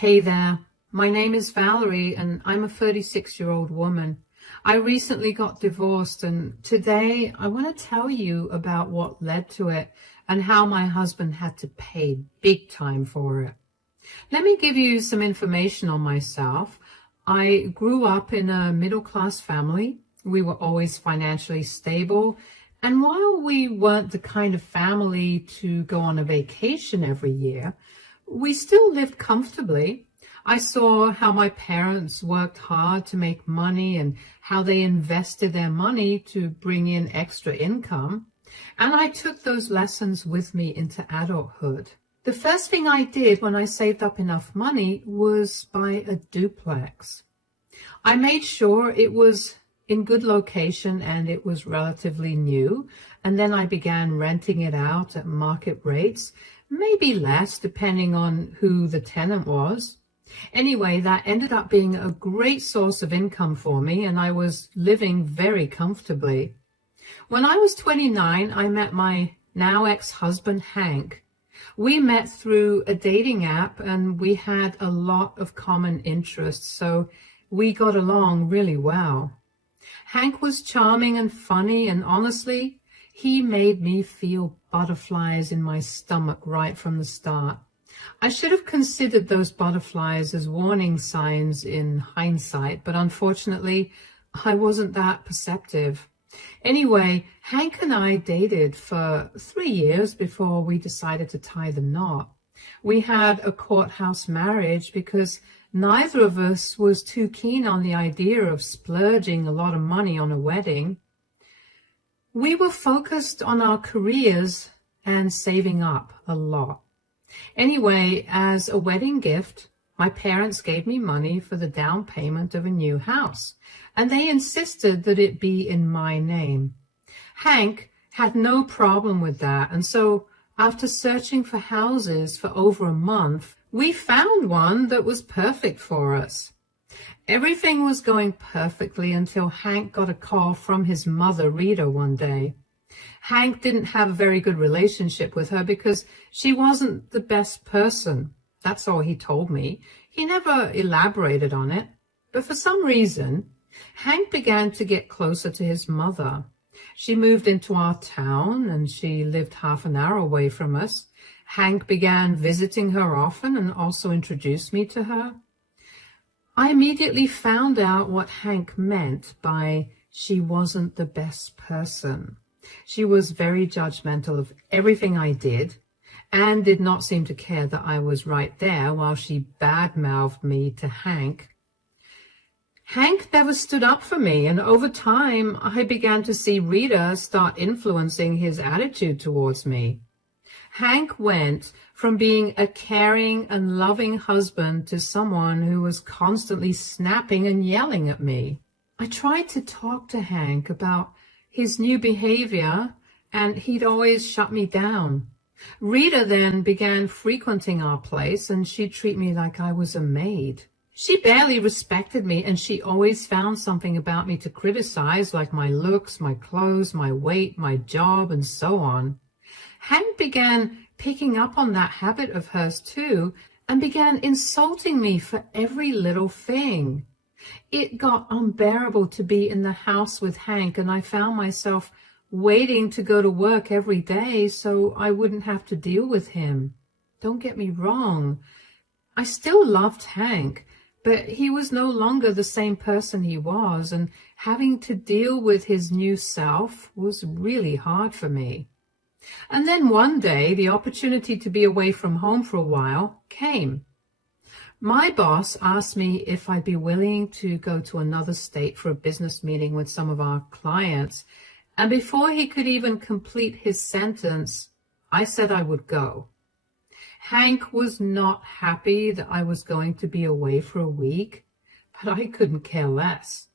Hey there, my name is Valerie and I'm a 36-year-old woman. I recently got divorced and today I want to tell you about what led to it and how my husband had to pay big time for it. Let me give you some information on myself. I grew up in a middle-class family. We were always financially stable. And while we weren't the kind of family to go on a vacation every year, we still lived comfortably. I saw how my parents worked hard to make money and how they invested their money to bring in extra income. And I took those lessons with me into adulthood. The first thing I did when I saved up enough money was buy a duplex. I made sure it was in good location and it was relatively new. And then I began renting it out at market rates, maybe less depending on who the tenant was. Anyway, that ended up being a great source of income for me and I was living very comfortably. When I was 29, I met my now ex-husband, Hank. We met through a dating app and we had a lot of common interests, so we got along really well. Hank was charming and funny, and honestly, he made me feel butterflies in my stomach right from the start. I should have considered those butterflies as warning signs in hindsight, but unfortunately, I wasn't that perceptive. Anyway, Hank and I dated for 3 years before we decided to tie the knot. We had a courthouse marriage because neither of us was too keen on the idea of splurging a lot of money on a wedding. We were focused on our careers and saving up a lot. Anyway, as a wedding gift, my parents gave me money for the down payment of a new house, and they insisted that it be in my name. Hank had no problem with that, and so after searching for houses for over a month, we found one that was perfect for us. Everything was going perfectly until Hank got a call from his mother, Rita, one day. Hank didn't have a very good relationship with her because she wasn't the best person. That's all he told me. He never elaborated on it. But for some reason, Hank began to get closer to his mother. She moved into our town and she lived half an hour away from us. Hank began visiting her often and also introduced me to her. I immediately found out what Hank meant by she wasn't the best person. She was very judgmental of everything I did and did not seem to care that I was right there while she badmouthed me to Hank. Hank never stood up for me, and over time I began to see Rita start influencing his attitude towards me. Hank went from being a caring and loving husband to someone who was constantly snapping and yelling at me. I tried to talk to Hank about his new behavior, and he'd always shut me down. Rita then began frequenting our place, and she'd treat me like I was a maid. She barely respected me, and she always found something about me to criticize, like my looks, my clothes, my weight, my job, and so on. Hank began picking up on that habit of hers too, and began insulting me for every little thing. It got unbearable to be in the house with Hank, and I found myself waiting to go to work every day so I wouldn't have to deal with him. Don't get me wrong. I still loved Hank, but he was no longer the same person he was, and having to deal with his new self was really hard for me. And then one day, the opportunity to be away from home for a while came. My boss asked me if I'd be willing to go to another state for a business meeting with some of our clients, and before he could even complete his sentence, I said I would go. Hank was not happy that I was going to be away for a week, but I couldn't care less.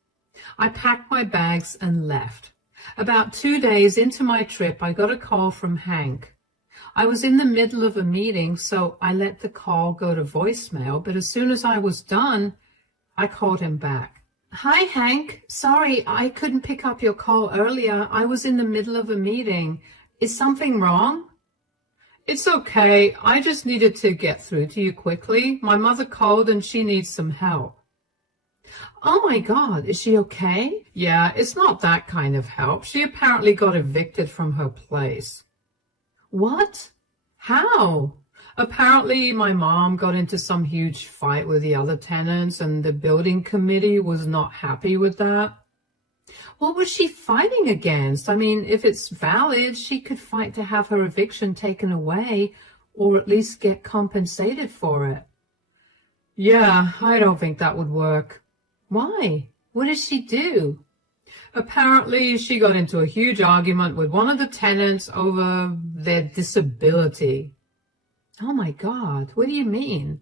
I packed my bags and left. About 2 days into my trip, I got a call from Hank. I was in the middle of a meeting, so I let the call go to voicemail, but as soon as I was done, I called him back. Hi, Hank. Sorry, I couldn't pick up your call earlier. I was in the middle of a meeting. Is something wrong? It's okay. I just needed to get through to you quickly. My mother called and she needs some help. Oh my God, is she okay? Yeah, it's not that kind of help. She apparently got evicted from her place. What? How? Apparently my mom got into some huge fight with the other tenants and the building committee was not happy with that. What was she fighting against? I mean, if it's valid, she could fight to have her eviction taken away or at least get compensated for it. Yeah, I don't think that would work. Why? What did she do? Apparently, she got into a huge argument with one of the tenants over their disability. Oh my God, what do you mean?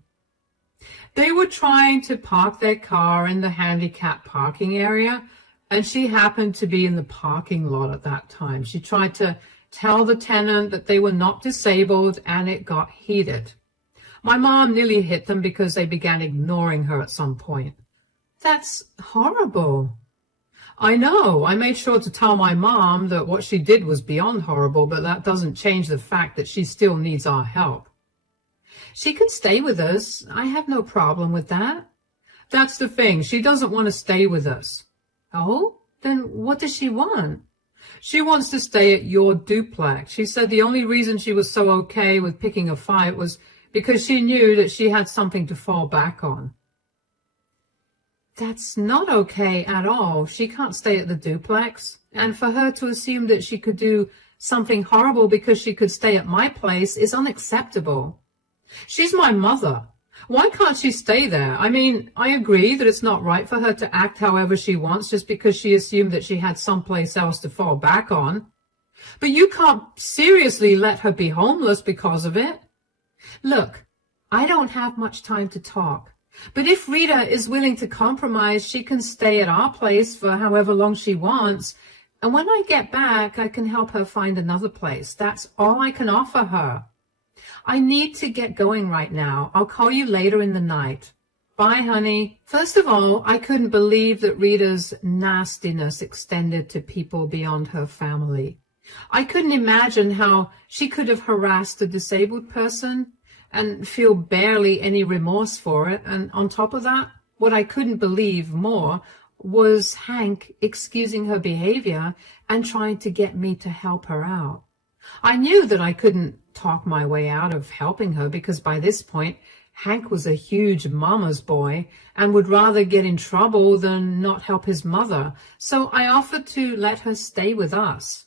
They were trying to park their car in the handicap parking area, and she happened to be in the parking lot at that time. She tried to tell the tenant that they were not disabled, and it got heated. My mom nearly hit them because they began ignoring her at some point. That's horrible. I know. I made sure to tell my mom that what she did was beyond horrible, but that doesn't change the fact that she still needs our help. She can stay with us. I have no problem with that. That's the thing. She doesn't want to stay with us. Oh? Then what does she want? She wants to stay at your duplex. She said the only reason she was so okay with picking a fight was because she knew that she had something to fall back on. That's not okay at all. She can't stay at the duplex. And for her to assume that she could do something horrible because she could stay at my place is unacceptable. She's my mother. Why can't she stay there? I mean, I agree that it's not right for her to act however she wants just because she assumed that she had someplace else to fall back on. But you can't seriously let her be homeless because of it. Look, I don't have much time to talk. But if Rita is willing to compromise, she can stay at our place for however long she wants. And when I get back, I can help her find another place. That's all I can offer her. I need to get going right now. I'll call you later in the night. Bye, honey. First of all, I couldn't believe that Rita's nastiness extended to people beyond her family. I couldn't imagine how she could have harassed a disabled person and feel barely any remorse for it. And on top of that, what I couldn't believe more was Hank excusing her behavior and trying to get me to help her out. I knew that I couldn't talk my way out of helping her because by this point, Hank was a huge mama's boy and would rather get in trouble than not help his mother. So I offered to let her stay with us.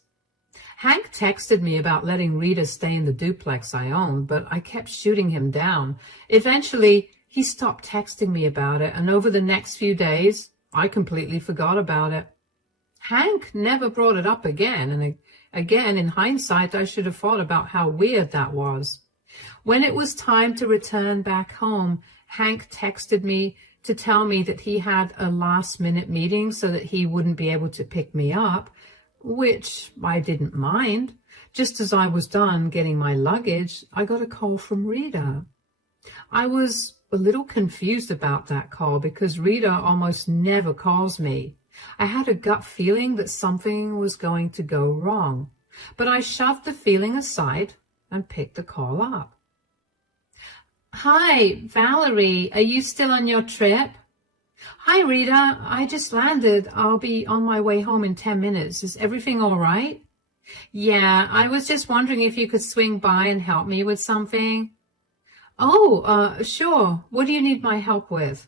Hank texted me about letting Rita stay in the duplex I owned, but I kept shooting him down. Eventually, he stopped texting me about it, and over the next few days, I completely forgot about it. Hank never brought it up again, and again, in hindsight, I should have thought about how weird that was. When it was time to return back home, Hank texted me to tell me that he had a last-minute meeting so that he wouldn't be able to pick me up, which I didn't mind. Just as I was done getting my luggage, I got a call from Rita. I was a little confused about that call because Rita almost never calls me. I had a gut feeling that something was going to go wrong, but I shoved the feeling aside and picked the call up. Hi, Valerie, are you still on your trip? Hi, Rita. I just landed. I'll be on my way home in 10 minutes. Is everything all right? Yeah, I was just wondering if you could swing by and help me with something. Oh, sure. What do you need my help with?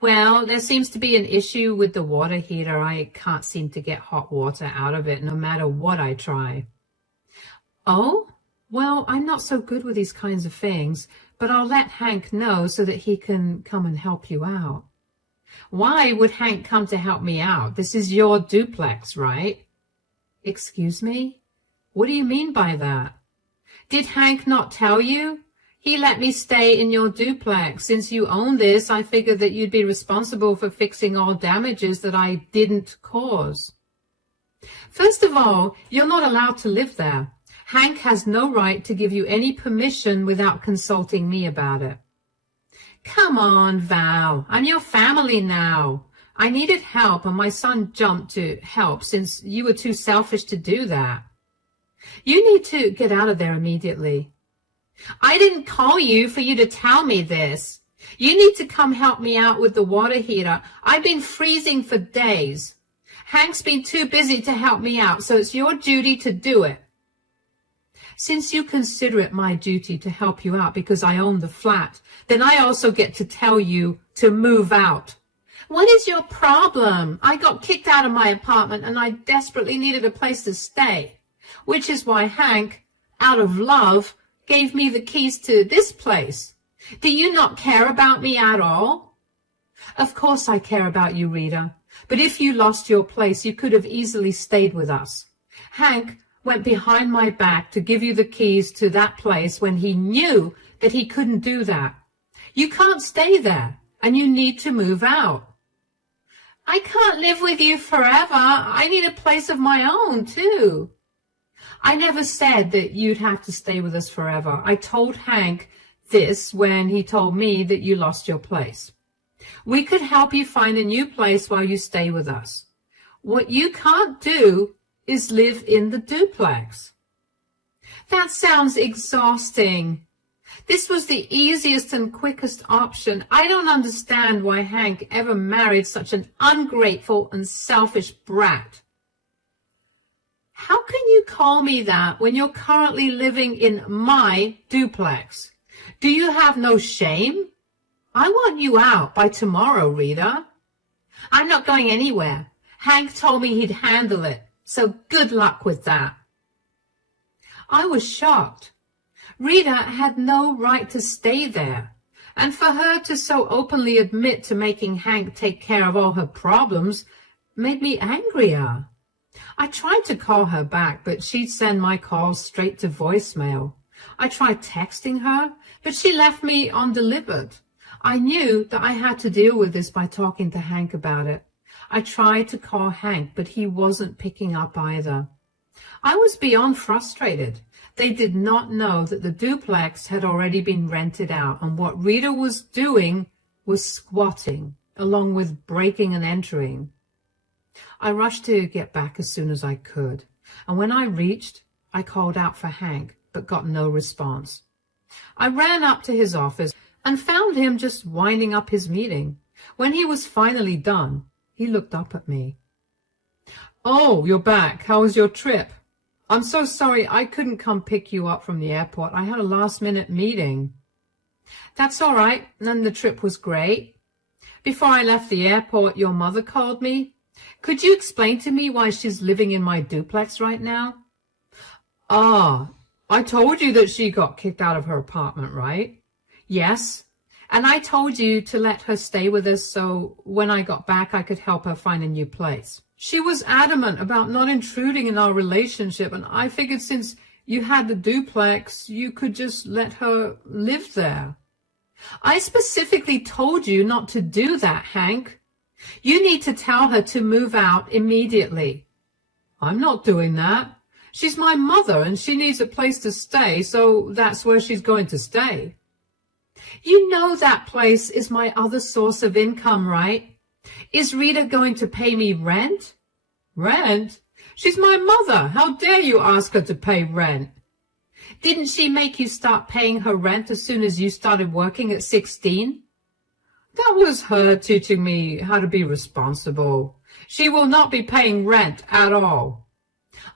Well, there seems to be an issue with the water heater. I can't seem to get hot water out of it no matter what I try. Oh? Well, I'm not so good with these kinds of things, but I'll let Hank know so that he can come and help you out. Why would Hank come to help me out? This is your duplex, right? Excuse me? What do you mean by that? Did Hank not tell you? He let me stay in your duplex. Since you own this, I figured that you'd be responsible for fixing all damages that I didn't cause. First of all, you're not allowed to live there. Hank has no right to give you any permission without consulting me about it. Come on, Val. I'm your family now. I needed help and my son jumped to help since you were too selfish to do that. You need to get out of there immediately. I didn't call you for you to tell me this. You need to come help me out with the water heater. I've been freezing for days. Hank's been too busy to help me out, so it's your duty to do it. Since you consider it my duty to help you out because I own the flat, then I also get to tell you to move out. What is your problem? I got kicked out of my apartment and I desperately needed a place to stay, which is why Hank, out of love, gave me the keys to this place. Do you not care about me at all? Of course I care about you, Rita, but if you lost your place, you could have easily stayed with us. Hank went behind my back to give you the keys to that place when he knew that he couldn't do that. You can't stay there, and you need to move out. I can't live with you forever. I need a place of my own, too. I never said that you'd have to stay with us forever. I told Hank this when he told me that you lost your place. We could help you find a new place while you stay with us. What you can't do is live in the duplex. That sounds exhausting. This was the easiest and quickest option. I don't understand why Hank ever married such an ungrateful and selfish brat. How can you call me that when you're currently living in my duplex? Do you have no shame? I want you out by tomorrow, Rita. I'm not going anywhere. Hank told me he'd handle it, so good luck with that. I was shocked. Rita had no right to stay there, and for her to so openly admit to making Hank take care of all her problems made me angrier. I tried to call her back, but she'd send my calls straight to voicemail. I tried texting her, but she left me undelivered. I knew that I had to deal with this by talking to Hank about it. I tried to call Hank, but he wasn't picking up either. I was beyond frustrated. They did not know that the duplex had already been rented out, and what Rita was doing was squatting, along with breaking and entering. I rushed to get back as soon as I could, and when I reached, I called out for Hank, but got no response. I ran up to his office and found him just winding up his meeting. When he was finally done, he looked up at me. "Oh, you're back. How was your trip? I'm so sorry I couldn't come pick you up from the airport. I had a last-minute meeting." "That's all right, and the trip was great. Before I left the airport, your mother called me. Could you explain to me why she's living in my duplex right now?" "Ah, I told you that she got kicked out of her apartment, right?" "Yes, and I told you to let her stay with us so when I got back I could help her find a new place. She was adamant about not intruding in our relationship, and I figured since you had the duplex, you could just let her live there." "I specifically told you not to do that, Hank. You need to tell her to move out immediately." "I'm not doing that. She's my mother and she needs a place to stay, so that's where she's going to stay." "You know that place is my other source of income, right? Is Rita going to pay me rent?" "Rent? She's my mother. How dare you ask her to pay rent?" "Didn't she make you start paying her rent as soon as you started working at 16? "That was her teaching me how to be responsible. She will not be paying rent at all."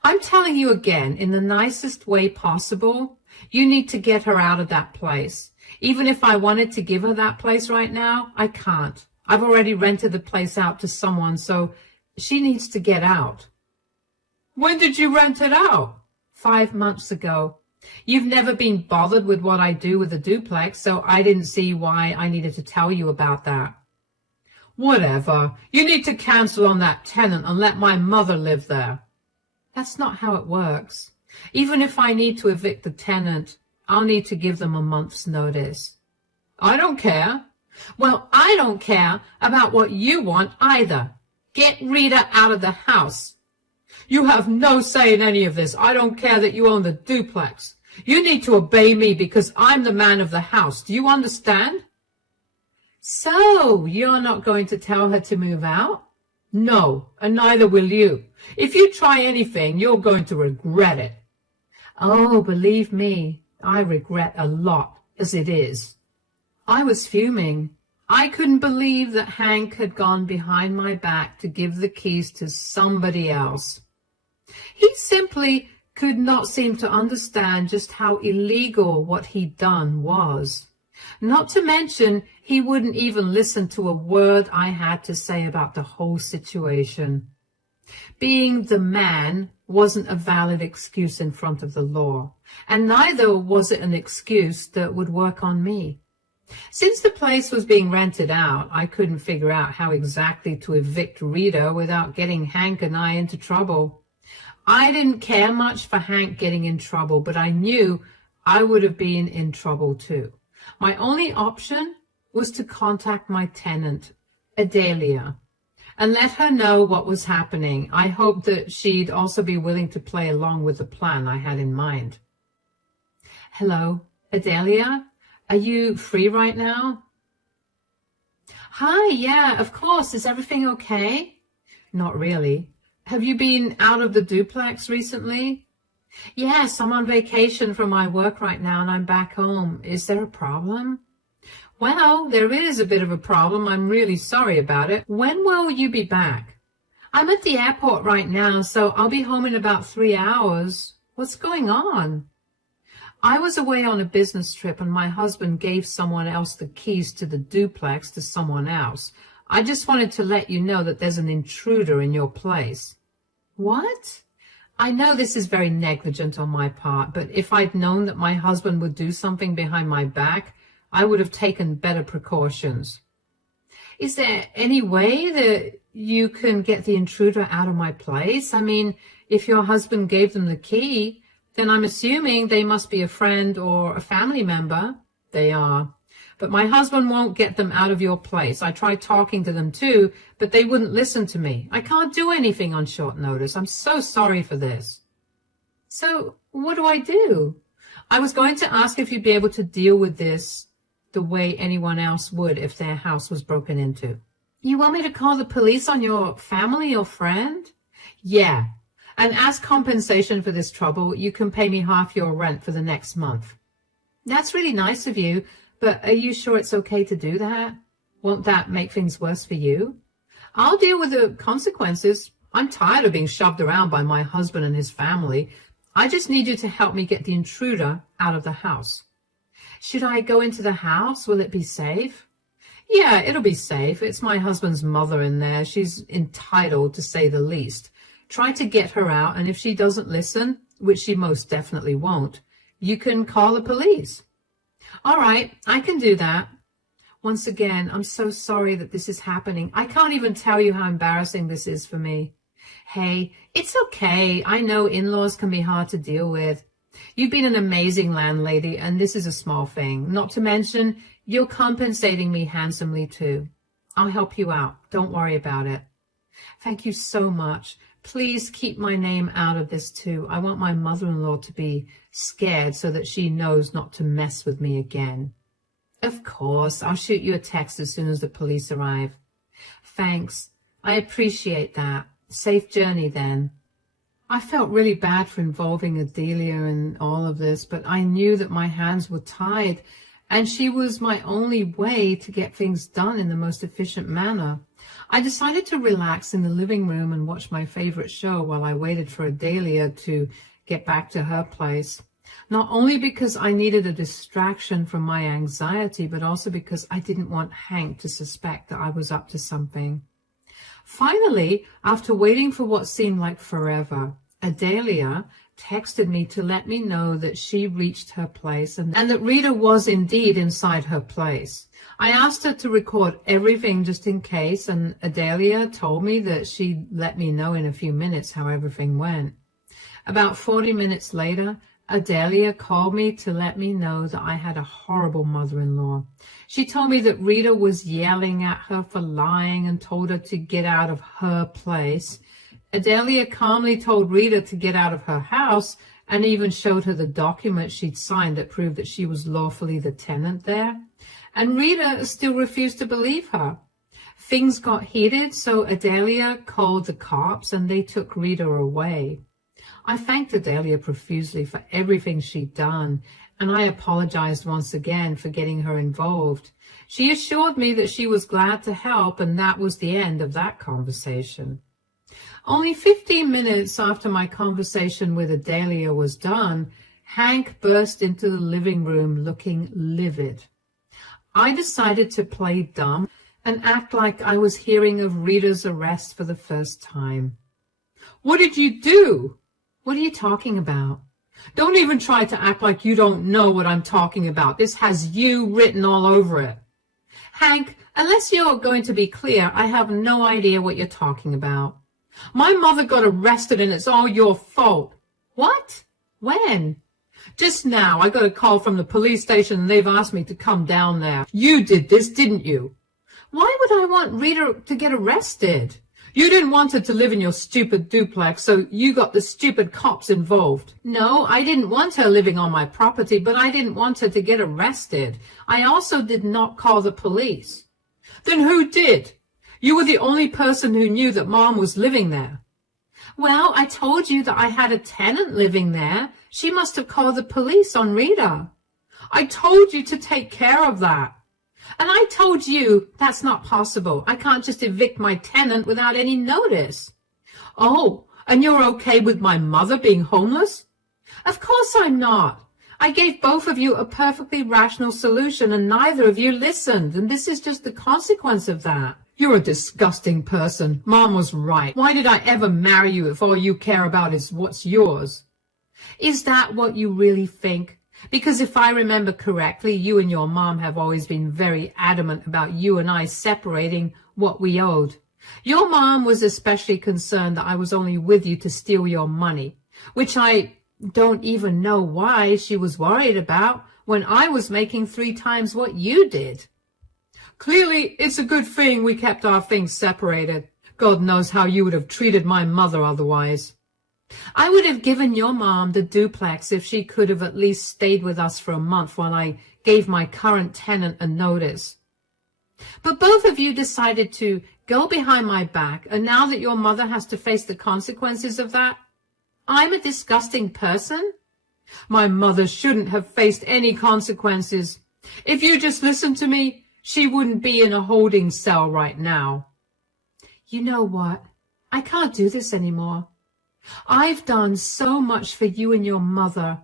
"I'm telling you again, in the nicest way possible, you need to get her out of that place. Even if I wanted to give her that place right now, I can't. I've already rented the place out to someone, so she needs to get out." "When did you rent it out?" 5 months ago. You've never been bothered with what I do with the duplex, so I didn't see why I needed to tell you about that." "Whatever. You need to cancel on that tenant and let my mother live there." "That's not how it works. Even if I need to evict the tenant, I'll need to give them a month's notice." "I don't care." "Well, I don't care about what you want either. Get Rita out of the house." "You have no say in any of this. I don't care that you own the duplex. You need to obey me because I'm the man of the house. Do you understand?" "So, you're not going to tell her to move out?" "No, and neither will you. If you try anything, you're going to regret it." Oh, believe me, I regret a lot as it is. I was fuming. I couldn't believe that Hank had gone behind my back to give the keys to somebody else. He simply could not seem to understand just how illegal what he'd done was. Not to mention, he wouldn't even listen to a word I had to say about the whole situation. Being the man wasn't a valid excuse in front of the law, and neither was it an excuse that would work on me. Since the place was being rented out, I couldn't figure out how exactly to evict Rita without getting Hank and I into trouble. I didn't care much for Hank getting in trouble, but I knew I would have been in trouble too. My only option was to contact my tenant, Adelia, and let her know what was happening. I hoped that she'd also be willing to play along with the plan I had in mind. Hello, Adelia? Are you free right now? Hi, yeah, of course. Is everything okay? Not really. Have you been out of the duplex recently? Yes, I'm on vacation from my work right now and I'm back home. Is there a problem? Well, there is a bit of a problem. I'm really sorry about it. When will you be back? I'm at the airport right now, so I'll be home in about 3 hours. What's going on? I was away on a business trip and my husband gave someone else the keys to the duplex to someone else. I just wanted to let you know that there's an intruder in your place. What? I know this is very negligent on my part, but if I'd known that my husband would do something behind my back, I would have taken better precautions. Is there any way that you can get the intruder out of my place? I mean, if your husband gave them the key, then I'm assuming they must be a friend or a family member. They are. But my husband won't get them out of your place. I tried talking to them too, but they wouldn't listen to me. I can't do anything on short notice. I'm so sorry for this. So what do I do? I was going to ask if you'd be able to deal with this the way anyone else would if their house was broken into. You want me to call the police on your family or friend? Yeah. And as compensation for this trouble, you can pay me half your rent for the next month. That's really nice of you, but are you sure it's okay to do that? Won't that make things worse for you? I'll deal with the consequences. I'm tired of being shoved around by my husband and his family. I just need you to help me get the intruder out of the house. Should I go into the house? Will it be safe? Yeah, it'll be safe. It's my husband's mother in there. She's entitled, to say the least. Try to get her out, and if she doesn't listen, which she most definitely won't, you can call the police. All right, I can do that. Once again, I'm so sorry that this is happening. I can't even tell you how embarrassing this is for me. Hey, it's okay. I know in-laws can be hard to deal with. You've been an amazing landlady, and this is a small thing. Not to mention, you're compensating me handsomely too. I'll help you out. Don't worry about it. Thank you so much. Please keep my name out of this too. I want my mother-in-law to be scared so that she knows not to mess with me again. Of course, I'll shoot you a text as soon as the police arrive. Thanks. I appreciate that. Safe journey then. I felt really bad for involving Adelia in all of this, but I knew that my hands were tied, and she was my only way to get things done in the most efficient manner. I decided to relax in the living room and watch my favorite show while I waited for Adelia to get back to her place. Not only because I needed a distraction from my anxiety, but also because I didn't want Hank to suspect that I was up to something. Finally, after waiting for what seemed like forever, Adelia texted me to let me know that she reached her place and that Rita was indeed inside her place. I asked her to record everything just in case, and Adelia told me that she'd let me know in a few minutes how everything went. About 40 minutes later, Adelia called me to let me know that I had a horrible mother-in-law. She told me that Rita was yelling at her for lying and told her to get out of her place. Adelia calmly told Rita to get out of her house and even showed her the document she'd signed that proved that she was lawfully the tenant there. And Rita still refused to believe her. Things got heated, so Adelia called the cops and they took Rita away. I thanked Adelia profusely for everything she'd done, and I apologized once again for getting her involved. She assured me that she was glad to help, and that was the end of that conversation. Only 15 minutes after my conversation with Adelia was done, Hank burst into the living room looking livid. I decided to play dumb and act like I was hearing of Rita's arrest for the first time. "What did you do?" "What are you talking about?" "Don't even try to act like you don't know what I'm talking about. This has you written all over it." "Hank, unless you're going to be clear, I have no idea what you're talking about." "My mother got arrested and it's all your fault." "What? When?" "Just now. I got a call from the police station and they've asked me to come down there. You did this, didn't you?" "Why would I want Rita to get arrested?" "You didn't want her to live in your stupid duplex, so you got the stupid cops involved." "No, I didn't want her living on my property, but I didn't want her to get arrested. I also did not call the police." "Then who did? You were the only person who knew that Mom was living there." "Well, I told you that I had a tenant living there. She must have called the police on Rita." "I told you to take care of that." "And I told you that's not possible. I can't just evict my tenant without any notice." "Oh, and you're okay with my mother being homeless?" "Of course I'm not. I gave both of you a perfectly rational solution and neither of you listened, and this is just the consequence of that." "You're a disgusting person. Mom was right. Why did I ever marry you if all you care about is what's yours?" "Is that what you really think? Because if I remember correctly, you and your mom have always been very adamant about you and I separating what we owed. Your mom was especially concerned that I was only with you to steal your money, which I don't even know why she was worried about when I was making 3 times what you did." "Clearly, it's a good thing we kept our things separated. God knows how you would have treated my mother otherwise." "I would have given your mom the duplex if she could have at least stayed with us for a month while I gave my current tenant a notice. But both of you decided to go behind my back, and now that your mother has to face the consequences of that, I'm a disgusting person?" "My mother shouldn't have faced any consequences. If you just listened to me, she wouldn't be in a holding cell right now." "You know what? I can't do this anymore. I've done so much for you and your mother,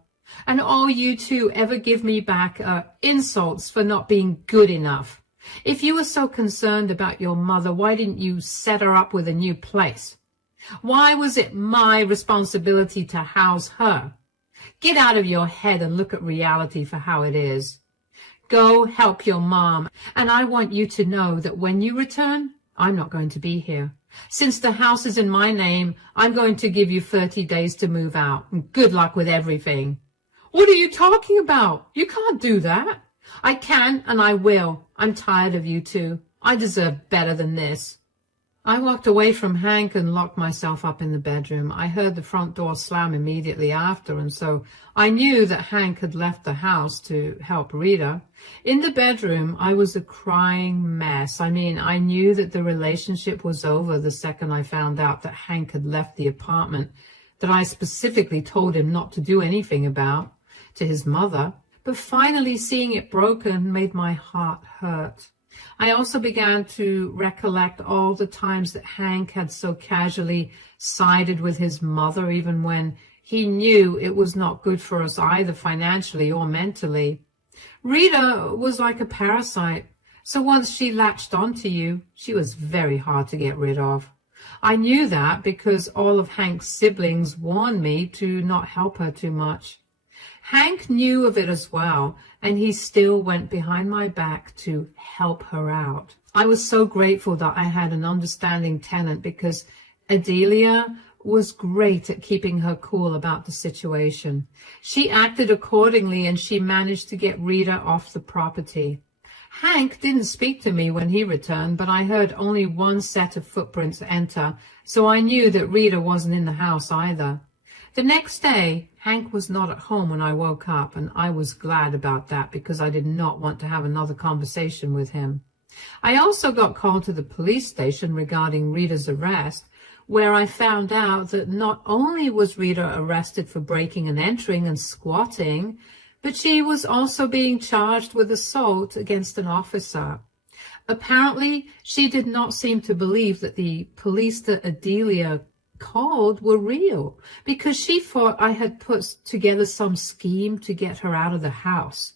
and all you two ever give me back are insults for not being good enough. If you were so concerned about your mother, why didn't you set her up with a new place? Why was it my responsibility to house her? Get out of your head and look at reality for how it is. Go help your mom, and I want you to know that when you return, I'm not going to be here. Since the house is in my name, I'm going to give you 30 days to move out, and good luck with everything." "What are you talking about? You can't do that." "I can, and I will. I'm tired of you two. I deserve better than this." I walked away from Hank and locked myself up in the bedroom. I heard the front door slam immediately after, and so I knew that Hank had left the house to help Rita. In the bedroom, I was a crying mess. I knew that the relationship was over the second I found out that Hank had left the apartment that I specifically told him not to do anything about to his mother. But finally seeing it broken made my heart hurt. I also began to recollect all the times that Hank had so casually sided with his mother, even when he knew it was not good for us either financially or mentally. Rita was like a parasite, so once she latched onto you, she was very hard to get rid of. I knew that because all of Hank's siblings warned me to not help her too much. Hank knew of it as well, and he still went behind my back to help her out. I was so grateful that I had an understanding tenant because Adelia was great at keeping her cool about the situation. She acted accordingly, and she managed to get Rita off the property. Hank didn't speak to me when he returned, but I heard only one set of footprints enter, so I knew that Rita wasn't in the house either. The next day, Hank was not at home when I woke up, and I was glad about that because I did not want to have another conversation with him. I also got called to the police station regarding Rita's arrest, where I found out that not only was Rita arrested for breaking and entering and squatting, but she was also being charged with assault against an officer. Apparently, she did not seem to believe that the police that Adelia called were real, because she thought I had put together some scheme to get her out of the house.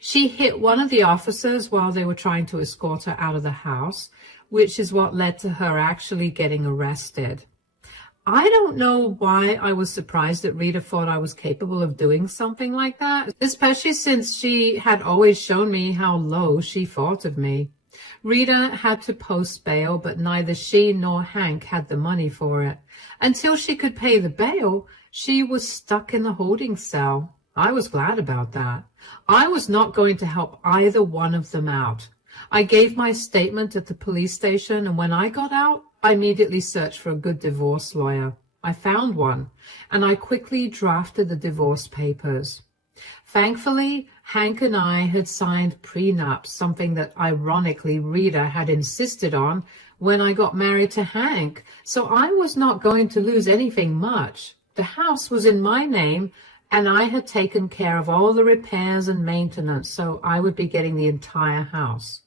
She hit one of the officers while they were trying to escort her out of the house, which is what led to her actually getting arrested. I don't know why I was surprised that Rita thought I was capable of doing something like that, especially since she had always shown me how low she thought of me. Rita had to post bail, but neither she nor Hank had the money for it. Until she could pay the bail, she was stuck in the holding cell. I was glad about that. I was not going to help either one of them out. I gave my statement at the police station, and when I got out, I immediately searched for a good divorce lawyer. I found one, and I quickly drafted the divorce papers. Thankfully, Hank and I had signed prenups, something that ironically Rita had insisted on when I got married to Hank, so I was not going to lose anything much. The house was in my name, and I had taken care of all the repairs and maintenance, so I would be getting the entire house.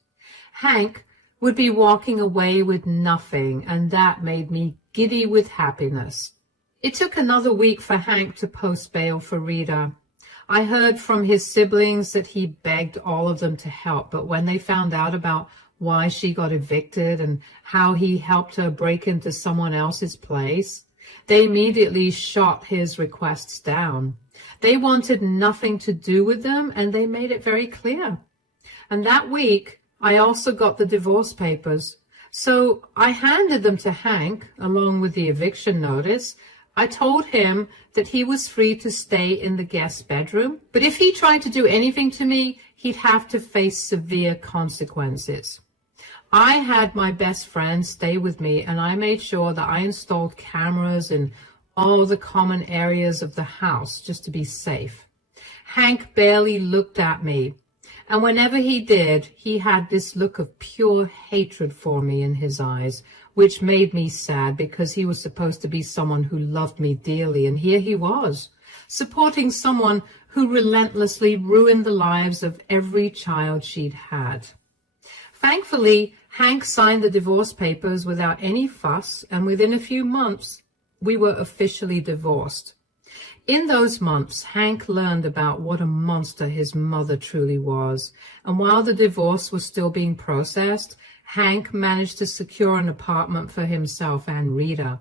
Hank would be walking away with nothing, and that made me giddy with happiness. It took another week for Hank to post bail for Rita. I heard from his siblings that he begged all of them to help, but when they found out about why she got evicted and how he helped her break into someone else's place, they immediately shot his requests down. They wanted nothing to do with them, and they made it very clear. And that week, I also got the divorce papers. So I handed them to Hank, along with the eviction notice. I told him that he was free to stay in the guest bedroom, but if he tried to do anything to me, he'd have to face severe consequences. I had my best friend stay with me, and I made sure that I installed cameras in all the common areas of the house just to be safe. Hank barely looked at me, and whenever he did, he had this look of pure hatred for me in his eyes, which made me sad because he was supposed to be someone who loved me dearly, and here he was, supporting someone who relentlessly ruined the lives of every child she'd had. Thankfully, Hank signed the divorce papers without any fuss, and within a few months, we were officially divorced. In those months, Hank learned about what a monster his mother truly was, and while the divorce was still being processed, Hank managed to secure an apartment for himself and Rita.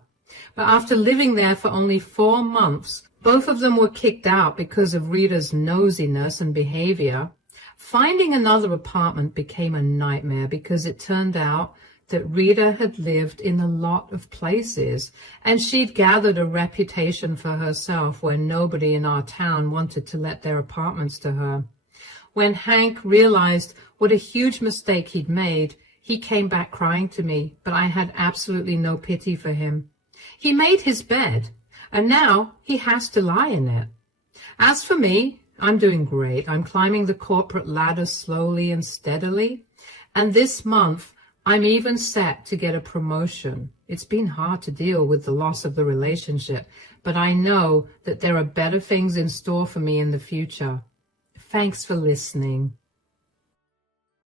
But after living there for only 4 months, both of them were kicked out because of Rita's nosiness and behavior. Finding another apartment became a nightmare because it turned out that Rita had lived in a lot of places, and she'd gathered a reputation for herself where nobody in our town wanted to let their apartments to her. When Hank realized what a huge mistake he'd made, he came back crying to me, but I had absolutely no pity for him. He made his bed, and now he has to lie in it. As for me, I'm doing great. I'm climbing the corporate ladder slowly and steadily, and this month, I'm even set to get a promotion. It's been hard to deal with the loss of the relationship, but I know that there are better things in store for me in the future. Thanks for listening.